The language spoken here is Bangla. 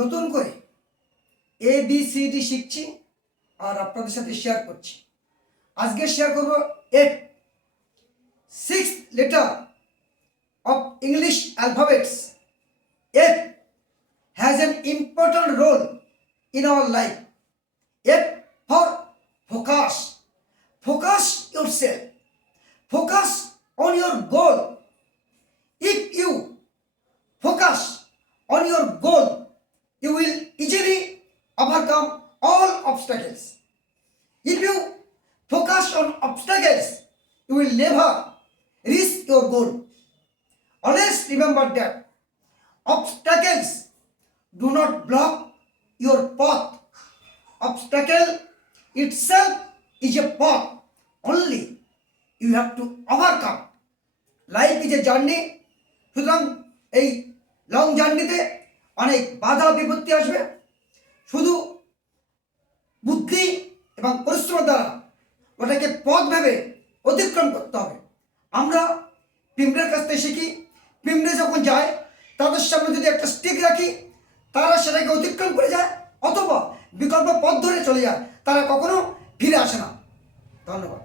নতুন করে ABCD শিখছি আর আপনাদের সাথে শেয়ার করছি। আজকে শেয়ার করব 6th letter of English alphabets. F has an important role in our life. F for focus. Focus yourself. Focus on your goal. If you focus on your goal, you will easily overcome all obstacles. If you focus on obstacles, you will never reach your goal. Always remember that obstacles do not block your path. Obstacle itself is a path. Only you have to overcome. Life is a journey. সুতরাং এই লং জার্নিতে অনেক বাধা বিপত্তি আসবে। শুধু বুদ্ধি এবং পরিশ্রম দ্বারা ওটাকে পথ ভেবে অতিক্রম করতে হবে। আমরা পিঁপড়ের কাছ থেকে শিখি, পিঁপড়ে যখন যায় তাদের সামনে যদি একটা স্টিক রাখি, তারা সেটাকে অতিক্রম করে যায় অথবা বিকল্প পথ ধরে চলে যায়, তারা কখনো ফিরে আসে না। ধন্যবাদ।